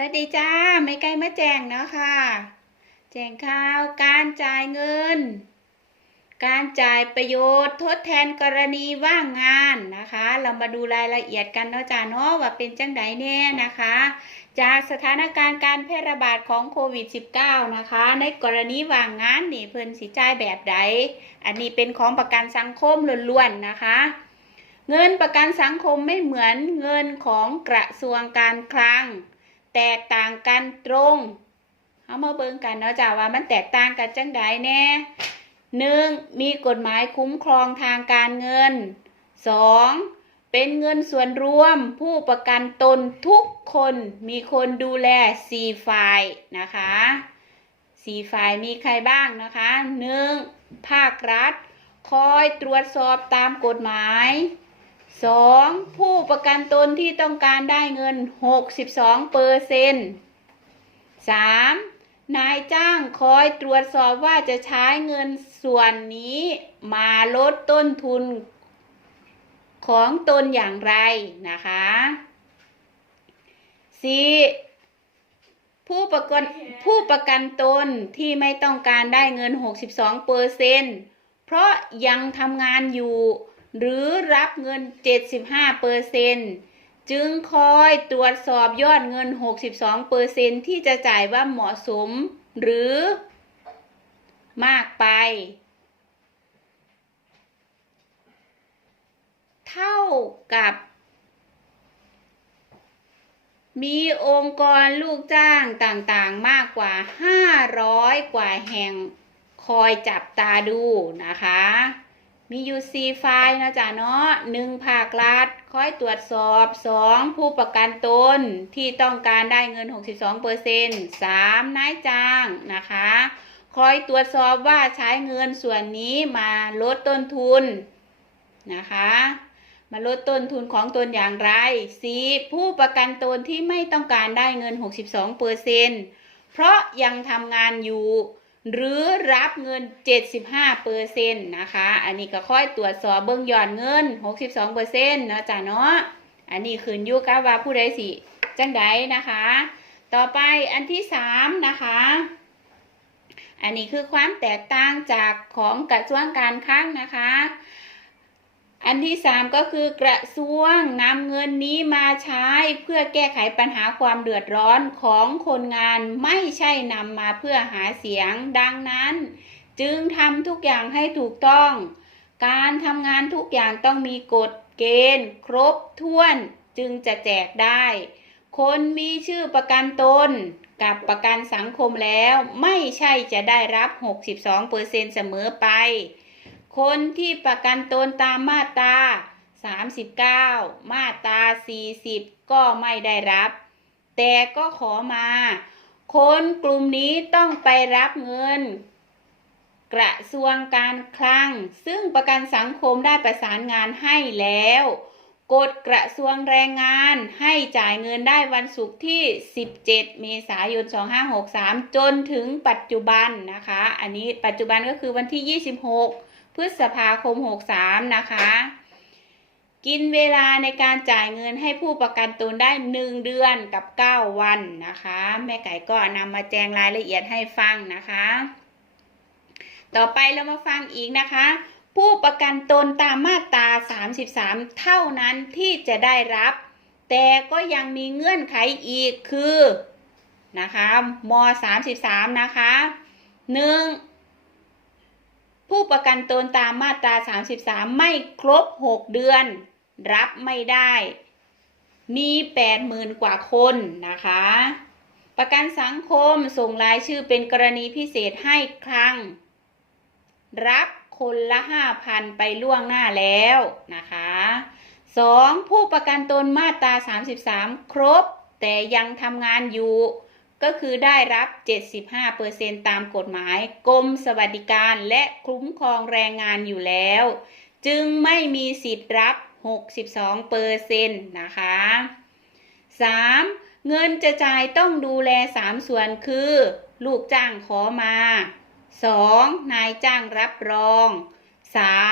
สวัสดีจ้าไม่ไกลมาแจ้งนะคะแจ้งข่าวการจ่ายเงิน การจ่ายประโยชน์ทดแทนกรณีว่างงานนะคะ เรามาดูรายละเอียดกันเนาะจ้าเนาะว่าเป็นจังไดแน่นะคะ จากสถานการณ์การแพร่ระบาดของโควิด -19 นะคะ ในกรณีว่างงานนี่เพิ่นสิจ่ายแบบใด อันนี้เป็นของประกันสังคมล้วนๆนะคะเงินประกันสังคมไม่เหมือนเงินของกระทรวงการคลัง แตกต่างกันตรงเอามาเบิ่งกันเนาะจ้าว่ามันแตกต่างกันจังใดแน่หนึ่งมีกฎหมายคุ้มครองทางการเงินสองเป็นเงินส่วนรวมผู้ประกันตนทุกคนมีคนดูแลสี่ฝ่ายนะคะสี่ฝ่ายมีใครบ้างนะคะหนึ่งภาครัฐ คอยตรวจสอบตามกฎหมาย 2. ผู้ประกันตนที่ต้องการได้เงิน62เปอร์เซนต์ 3. นายจ้างคอยตรวจสอบว่าจะใช้เงินส่วนนี้มาลดต้นทุนของตนอย่างไรนะคะ 4. ผู้ประกันผู้ประกันตนที่ไม่ต้องการได้เงิน 62เปอร์เซนต์เพราะยังทำงานอยู่ หรือรับเงิน 75เปอร์เซนจึงคอยตรวจสอบยอดเงิน 62เปอร์เซนที่จะจ่ายว่าเหมาะสมหรือมากไป เท่ากับ มีองค์กรลูกจ้างต่างๆมากกว่า 500 กว่าแห่งคอยจับตาดูนะคะ มีอยู่สี่ไฟล์นะจ๊ะเนาะหนึ่งภาครัฐคอยตรวจสอบสองผู้ประกันตนที่ต้องการได้เงิน 62เปอร์เซ็นต์สามนายจ้างนะคะ คอยตรวจสอบว่าใช้เงินส่วนนี้มาลดต้นทุนนะคะ มาลดต้นทุนของตนอย่างไรสี่ผู้ประกันตนที่ไม่ต้องการได้เงิน 62เปอร์เซ็นต์เพราะยังทำงานอยู่ หรือรับเงิน 75เปอร์เซ็นต์นะคะ อันนี้ก็ค่อยตรวจสอบเบื้องยอนเงิน 62เปอร์เซ็นต์นะจ๊ะเนาะ อันนี้ขึ้นอยู่กับว่าผู้ใดสิจังใดนะคะ ต่อไปอันที่สามนะคะ อันนี้คือความแตกต่างจากของกระทรวงการคลังนะคะ อันที่สามก็คือกระทรวงนำเงินนี้มาใช้เพื่อแก้ไขปัญหาความเดือดร้อนของคนงานไม่ใช่นำมาเพื่อหาเสียง ดังนั้น จึงทำทุกอย่างให้ถูกต้อง การทำงานทุกอย่างต้องมีกฎเกณฑ์ ครบถ้วนจึงจะแจกได้ คนมีชื่อประกันตนกับประกันสังคมแล้ว ไม่ใช่จะได้รับ 62%เสมอไป คนที่ประกันตนตามมาตรา39 มาตรา 40 ก็ไม่ได้รับ แต่ก็ขอมา คนกลุ่มนี้ต้องไปรับเงิน กระทรวงการคลัง ซึ่งประกันสังคมได้ประสานงานให้แล้ว กฎกระทรวงแรงงานให้จ่ายเงินได้วันศุกร์ที่ 17 เมษายน 2563 จนถึงปัจจุบันนะคะ อันนี้ปัจจุบันก็คือวันที่ 26 พฤษภาคม 63 นะคะ กินเวลาในการจ่ายเงินให้ผู้ประกันตนได้ 1 เดือนกับ 9 วันนะคะ แม่ไก่ก็นำมาแจงรายละเอียดให้ฟังนะคะ ต่อไปเรามาฟังอีกนะคะ ผู้ประกันตนตามมาตรา 33 เท่านั้นที่จะได้รับ แต่ก็ยังมีเงื่อนไขอีกคือนะคะม 33 นะคะ 1. ผู้ประกันตนตามมาตรา 33 ไม่ครบ 6 เดือน รับไม่ได้ มี 80,000 กว่าคนนะคะ ประกันสังคมส่งรายชื่อเป็นกรณีพิเศษให้ครั้ง รับคนละห้าพันไปล่วงหน้าแล้วนะคะสองผู้ประกันตนมาตรา 33 ครบ แต่ยังทำงานอยู่ ก็คือได้รับ 75%ตามกฎหมายกรมสวัสดิการและคุ้มครองแรงงานอยู่แล้ว จึงไม่มีสิทธิ์รับ 62%นะคะ 3. เงินจะจ่ายต้องดูแล 3 ส่วนคือ ลูกจ้างขอมา 2. นายจ้างรับรอง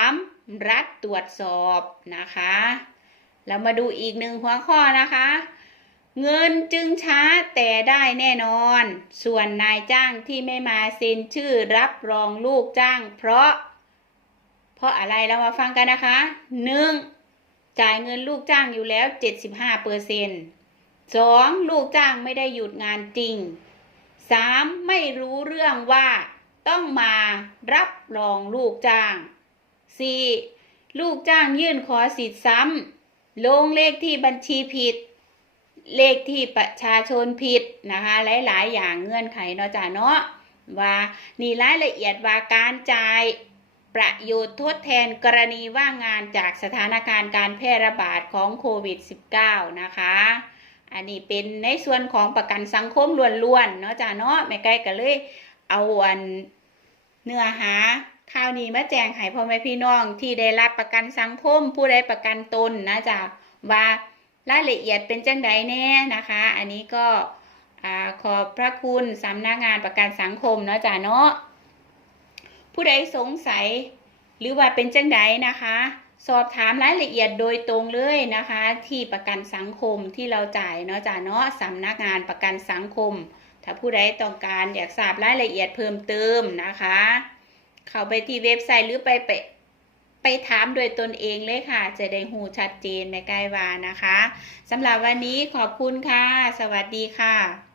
3. รัฐตรวจสอบนะคะ เรามาดูอีกหนึ่งหัวข้อนะคะ เงินจึงช้าแต่ได้แน่นอน ส่วนนายจ้างที่ไม่มาเซ็นชื่อรับรองลูกจ้าง เพราะ เพราะอะไรเรามาฟังกันนะคะหนึ่งจ่ายเงินลูกจ้างอยู่แล้ว 75เปอร์เซ็นต์สองลูกจ้างไม่ได้หยุดงานจริงสามไม่รู้เรื่องว่าต้องมารับรองลูกจ้างสี่ลูกจ้างยื่นขอสิทธิ์ซ้ำลงเลขที่บัญชีผิด เลขที่ประชาชนผิดนะคะ หลาย ๆ อย่างเงื่อนไขเนาะจ้าเนาะว่านี่รายละเอียดว่าการจ่ายประโยชน์ทดแทนกรณีว่างงานจากสถานการณ์การแพร่ระบาดของโควิด -19 นะคะ อันนี้เป็นในส่วนของประกันสังคมล้วนๆเนาะจ้าเนาะแม่ไก่ก็เลยเอาอันเนื้อหาข่าวนี้มาแจ้งให้พ่อแม่พี่น้องที่ได้รับประกันสังคมผู้ได้ประกันตนนะจ้ะว่า รายละเอียดเป็นจังใดแน่นะคะ อันนี้ก็ขอบพระคุณสำนักงานประกันสังคมเนาะจ้ะเนาะผู้ใดสงสัยหรือว่าเป็นจังใดนะคะ สอบถามรายละเอียดโดยตรงเลยนะคะ ที่ประกันสังคมที่เราจ่ายเนาะจ้ะเนาะสำนักงานประกันสังคม ถ้าผู้ใดต้องการอยากทราบรายละเอียดเพิ่มเติมนะคะ เข้าไปที่เว็บไซต์หรือไปไป ไปถามโดยตนเองเลยค่ะ จะได้หูชัดเจนไม่ใกล้วานะคะสำหรับวันนี้ขอบคุณค่ะ สวัสดีค่ะ